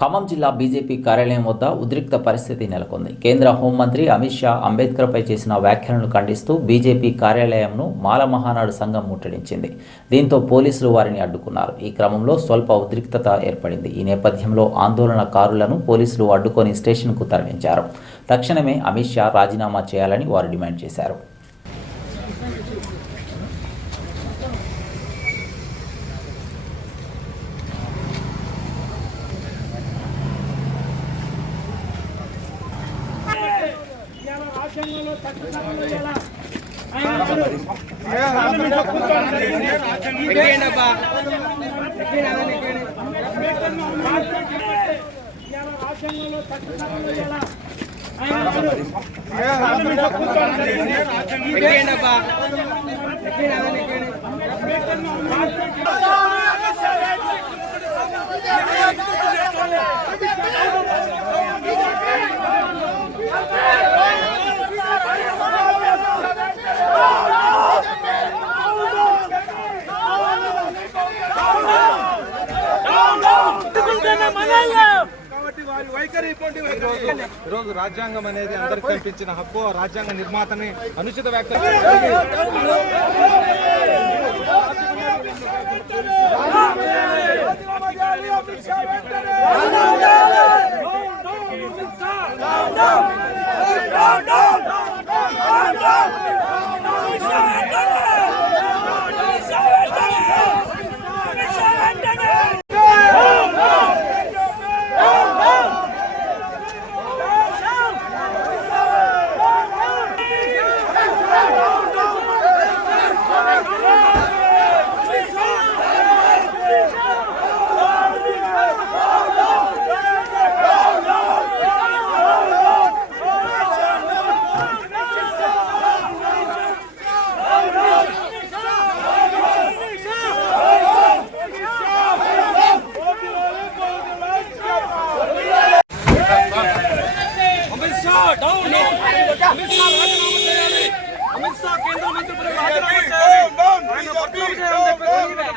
ఖమ్మం జిల్లా బీజేపీ కార్యాలయం వద్ద ఉద్రిక్త పరిస్థితి నెలకొంది. కేంద్ర హోంమంత్రి అమిత్ షా అంబేద్కర్పై చేసిన వ్యాఖ్యలను ఖండిస్తూ బీజేపీ కార్యాలయంను మాల మహానాడు సంఘం ముట్టడించింది. దీంతో పోలీసులు వారిని అడ్డుకున్నారు. ఈ క్రమంలో స్వల్ప ఉద్రిక్తత ఏర్పడింది. ఈ నేపథ్యంలో ఆందోళనకారులను పోలీసులు అడ్డుకొని స్టేషన్కు తరలించారు. తక్షణమే అమిత్ షా రాజీనామా చేయాలని వారు డిమాండ్ చేశారు. ఈరోజు రాజ్యాంగం అనేది అందరికి కల్పించిన హక్కు. రాజ్యాంగ నిర్మాతని అనుచిత వ్యాఖ్యలు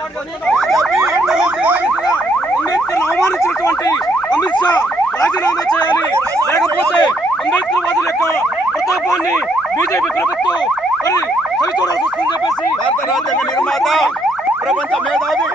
కేంద్ర మంత్రి అంబేద్కర్ అవమానించినటువంటి అమిత్ షా రాజీనామా చేయాలి, లేకపోతే అంబేద్కర్ వాదుల యొక్క ప్రతాపాన్ని బీజేపీ ప్రభుత్వం మరి చవి చూడాల్సి వస్తుందని చెప్పేసి భారత రాజ్యాంగ నిర్మాత ప్రపంచ మేధావి